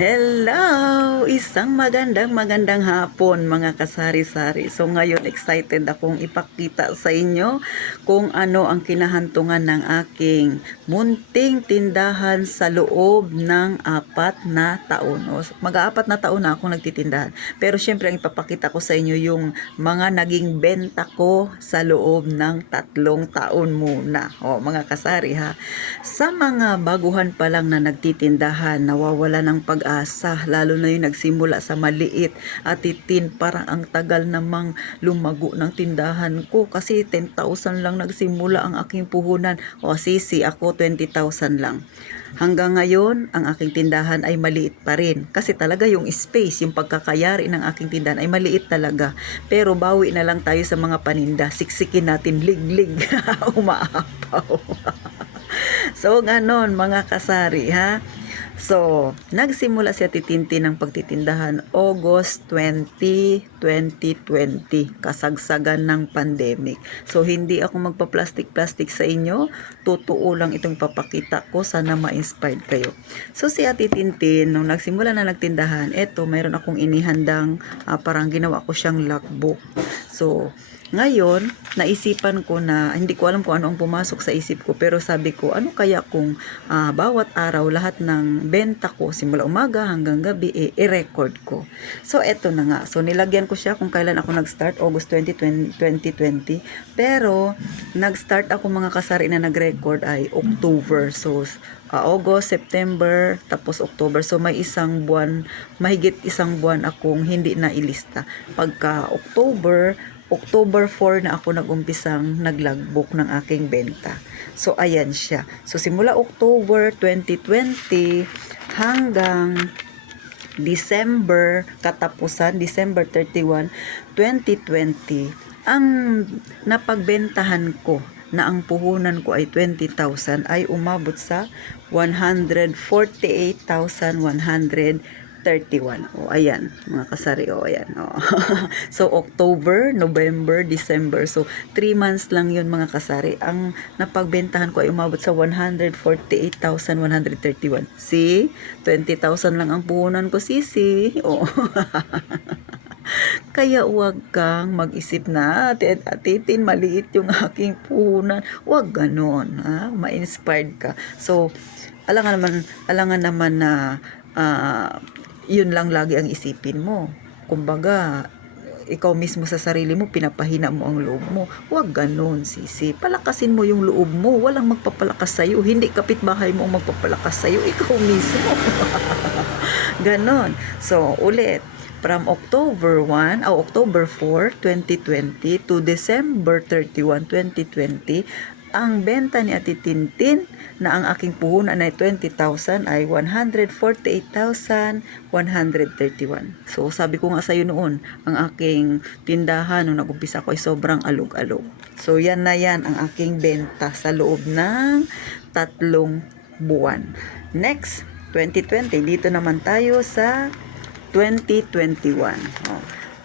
Hello! Isang magandang hapon mga kasari-sari. So ngayon excited akong ipakita sa inyo kung ano ang kinahantungan ng aking munting tindahan sa loob ng 4 na taon. O, mag-4 na taon na akong nagtitindahan. Pero syempre ang ipapakita ko sa inyo yung mga naging benta ko sa loob ng 3 taon muna. O mga kasari ha. Sa mga baguhan pa lang na nagtitindahan, nawawala ng pag-asa, lalo na yung nagsimula sa maliit at titin, parang ang tagal namang lumago ng tindahan ko kasi 10,000 lang nagsimula ang aking puhunan. O sisi, ako 20,000 lang. Hanggang ngayon, ang aking tindahan ay maliit pa rin. Kasi talaga yung space, yung pagkakayari ng aking tindahan ay maliit talaga. Pero bawi na lang tayo sa mga paninda. Siksikin natin, liglig, umaapaw. So, ganon mga kasari ha. So, nagsimula si Ate Tintin ng pagtitindahan August 20, 2020, kasagsagan ng pandemic. So, hindi ako magpa-plastic-plastic sa inyo. Totoo lang itong papakita ko. Sana ma-inspired kayo. So, si Ate Tintin, nung nagsimula na nagtindahan, eto, mayroon akong inihandang, parang ginawa ko siyang logbook. So, ngayon, naisipan ko na, hindi ko alam kung ano ang pumasok sa isip ko, pero sabi ko, ano kaya kung bawat araw, lahat ng benta ko, simula umaga hanggang gabi, i-record ko. So, eto na nga. So, nilagyan ko siya kung kailan ako nag-start, August 20, 2020. Pero, nag-start ako mga kasari na nag-record ay October. So, August, September, tapos October. So, may isang buwan, mahigit isang buwan akong hindi na ilista. Pagka October 4 na ako nag-umpisang nag-logbook ng aking benta. So, ayan siya. So, simula October 2020 hanggang December, katapusan, December 31, 2020, ang napagbentahan ko na ang puhunan ko ay 20,000 ay umabot sa 148,131. O, ayan, mga kasari, o, ayan. O. So, October, November, December. So, 3 months lang yun, mga kasari. Ang napagbentahan ko ay umabot sa 148,131. See? 20,000 lang ang puhunan ko, sisi. O. Kaya huwag kang mag-isip na, Titin, maliit yung aking puhunan. Huwag ganon, ha? Ma-inspired ka. So, alangan naman na yun lang lagi ang isipin mo. Kumbaga, ikaw mismo sa sarili mo, pinapahina mo ang loob mo. Huwag ganon, sisi. Palakasin mo yung loob mo. Walang magpapalakas sa'yo. Hindi kapitbahay mo ang magpapalakas sa'yo. Ikaw mismo. Ganon. So, ulit. From October 1, October 4, 2020 to December 31, 2020, ang benta ni Ate Tintin na ang aking puhunan ay 20,000 ay 148,131. So, sabi ko nga sa iyo noon, ang aking tindahan nung nag-umpisa ko ay sobrang alog-alog. So, yan na yan ang aking benta sa loob ng 3 buwan. Next, 2020. Dito naman tayo sa 2021.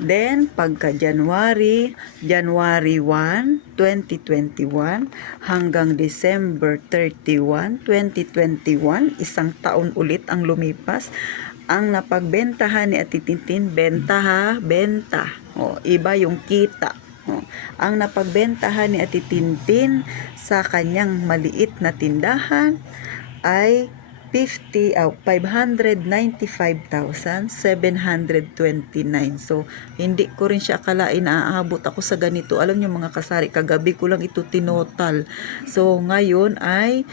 Then, pagka January 1, 2021 hanggang December 31, 2021, isang taon ulit ang lumipas. Ang napagbentahan ni Ate Tintin, benta ha, benta. Iba yung kita. Ang napagbentahan ni Ate Tintin sa kanyang maliit na tindahan ay 595,729. So, hindi ko rin siya akalain na aabot ako sa ganito. Alam niyo mga kasari, kagabi ko lang ito tinotal. So, ngayon ay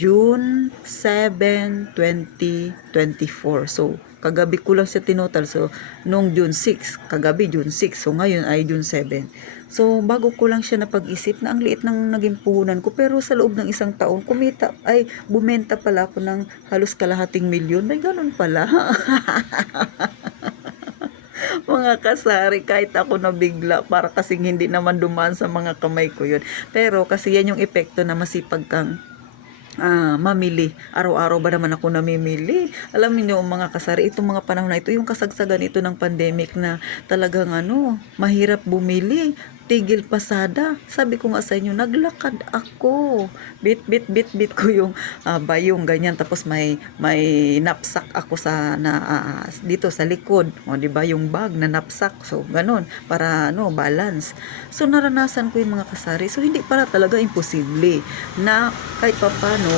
June 7, 2024. So, kagabi ko lang siya tinotal. So, nung June 6, kagabi June 6. So, ngayon ay June 7. So, bago ko lang siya napag-isip na ang liit ng naging puhunan ko. Pero sa loob ng isang taon, bumenta pala ako ng halos kalahating milyon. May ganun pala. Mga kasari, kahit ako nabigla, para kasing hindi naman dumaan sa mga kamay ko yun. Pero kasi yan yung epekto na masipag kang mamili. Araw-araw ba naman ako namimili? Alam niyo mga kasari, itong mga panahon na ito, yung kasagsagan ito ng pandemic na talagang mahirap bumili. tigil pasada. Sabi ko nga sa inyo, naglakad ako. Bit ko yung bayong ganyan, tapos may knapsack ako sa dito sa likod. O di ba yung bag na knapsack. So ganun para balance. So naranasan ko yung mga kasari. So hindi para talaga imposible na kahit papano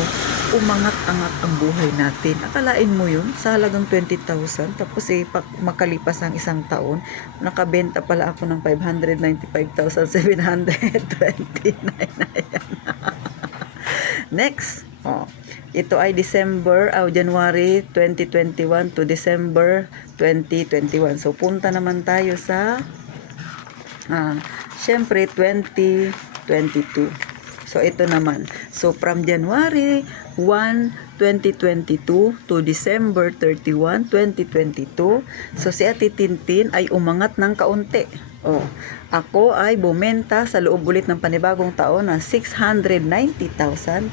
umangat-angat ang buhay natin. Akalain mo yun sa halagang 20,000, tapos makalipas ang isang taon, nakabenta pala ako ng 595,729. Ayan. Next, ito ay January 2021 to December 2021. So punta naman tayo sa syempre 2022. So ito naman. So from January 1, 2022 to December 31, 2022. So si Ate Tintin ay umangat ng kaunti. Ako ay bumenta sa loob ulit ng panibagong taon na 690,534.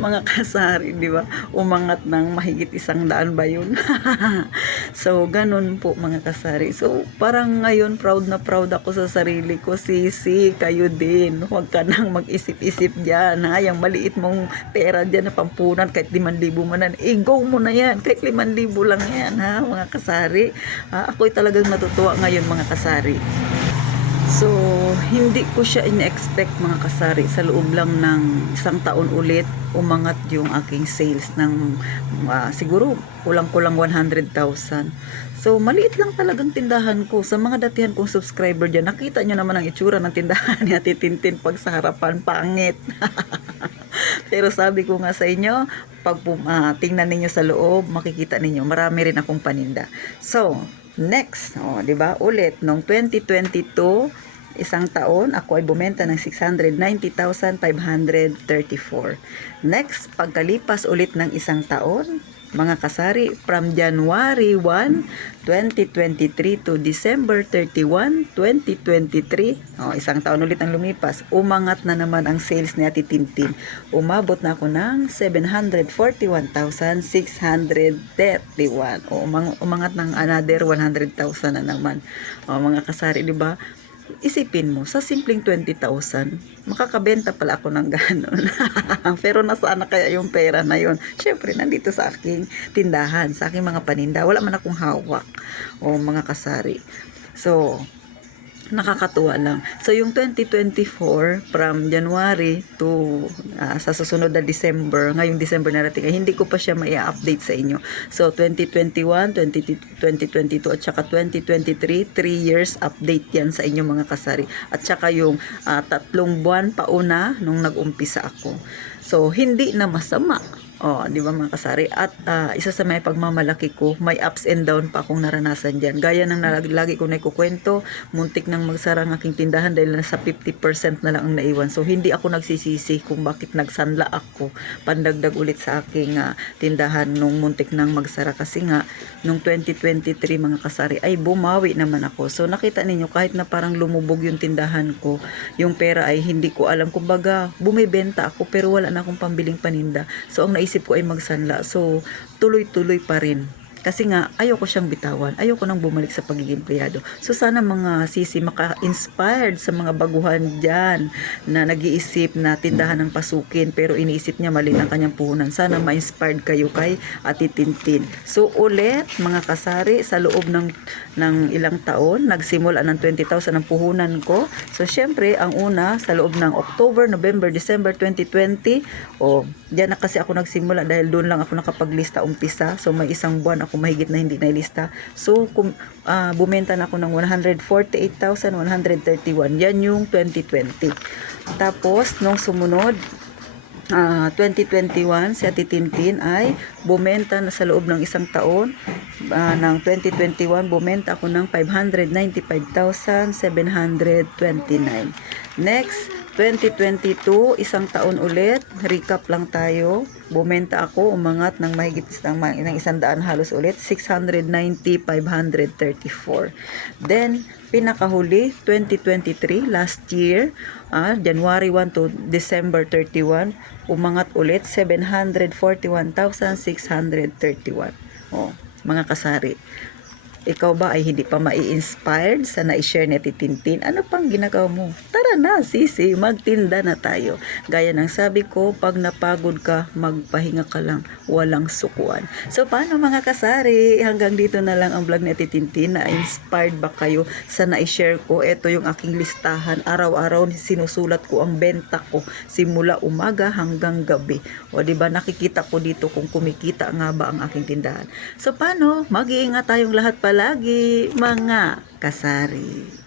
Mga kasari, di ba? Umangat ng mahigit 100 ba yun? So, ganun po mga kasari. So, parang ngayon, proud na proud ako sa sarili ko. Sisi, kayo din. Huwag ka nang mag-isip-isip dyan. Yung maliit mong pera dyan na pampunan, kahit 5,000 mo na, go mo na yan. Kahit 5,000 lang yan, mga kasari. Ako'y talagang natutuwa ngayon, mga kasari. So, hindi ko siya in-expect mga kasari. Sa loob lang ng isang taon ulit, umangat yung aking sales ng siguro kulang-kulang 100,000. So, maliit lang talagang tindahan ko. Sa mga datihan kong subscriber dyan, nakita nyo naman ang itsura ng tindahan ni Ate Tintin pag sa harapan, pangit. Pero sabi ko nga sa inyo, pag tingnan ninyo sa loob, makikita ninyo, marami rin akong paninda. So, next, di ba? Ulit nung 2022, isang taon, ako ay bumenta ng 690,534. Next, pagkalipas ulit ng isang taon, mga kasari, from January 1, 2023 to December 31, 2023, isang taon ulit ang lumipas, umangat na naman ang sales ni Ate Tintin. Umabot na ako ng 741,631. Umangat ng another 100,000 na naman. Mga kasari, di ba? Isipin mo, sa simpleng 20,000, makakabenta pala ako ng ganon. Pero nasaan na kaya yung pera na yun? Syempre, nandito sa aking tindahan, sa aking mga paninda. Wala man akong hawak mga kasari. So, nakakatuwa lang. So, yung 2024, from January to sa susunod na December, ngayong December na natin, hindi ko pa siya mai-update sa inyo. So, 2021, 2022, at saka 2023, 3 years update yan sa inyo mga kasari. At saka yung 3 buwan pauna nung nag-umpisa ako. So, hindi na masama. Di ba mga kasari? At isa sa may pagmamalaki ko, may ups and down pa akong naranasan dyan. Gaya ng lagi ko na ikukwento, muntik nang magsara ang aking tindahan dahil nasa 50% na lang ang naiwan. So, hindi ako nagsisisi kung bakit nagsanla ako pandagdag ulit sa aking tindahan nung muntik nang magsara. Kasi nga, nung 2023 mga kasari, ay bumawi naman ako. So, nakita ninyo, kahit na parang lumubog yung tindahan ko, yung pera ay hindi ko alam. Kumbaga, bumibenta ako pero wala na akong pambiling paninda. So, ang naisip ko ay magsanla. So, tuloy-tuloy pa rin. Kasi nga, ayoko siyang bitawan. Ayoko nang bumalik sa pagiging empleyado. So, sana mga sisi maka-inspired sa mga baguhan dyan na nag-iisip na tindahan ng pasukin pero iniisip niya mali ang kanyang puhunan. Sana ma-inspired kayo kay Ate Tintin. So, ulit, mga kasari, sa loob ng ilang taon, nagsimula ng 20,000 ang puhunan ko. So, syempre, ang una, sa loob ng October, November, December 2020, dyan na kasi ako nagsimula dahil doon lang ako nakapaglista umpisa. So, may isang buwan ako mahigit na hindi nailista. So, bumenta na ako ng 148,131. Yan yung 2020. Tapos, nung sumunod, 2021, si Ate Tintin ay bumenta na sa loob ng isang taon. Ng 2021, bumenta ako ng 595,729. Next, 2022, isang taon ulit, recap lang tayo. Bumenta ako, umangat ng mahigit ng 100 halos ulit, 690,534. Then, pinakahuli, 2023, last year, January 1 to December 31, umangat ulit, 741,631. Mga kasari. Ikaw ba ay hindi pa mai-inspired sa na-share ni Ate Tintin? Ano pang ginagawa mo? Tara na, sisi, magtinda na tayo. Gaya ng sabi ko, pag napagod ka, magpahinga ka lang, walang sukuan. So paano mga kasari? Hanggang dito na lang ang vlog ni Ate Tintin. Na-inspired ba kayo sa na-share ko? Ito yung aking listahan. Araw-araw sinusulat ko ang benta ko simula umaga hanggang gabi. O di ba nakikita ko dito kung kumikita nga ba ang aking tindahan. So paano? Mag-iingat tayong lahat palagi, mga kasari.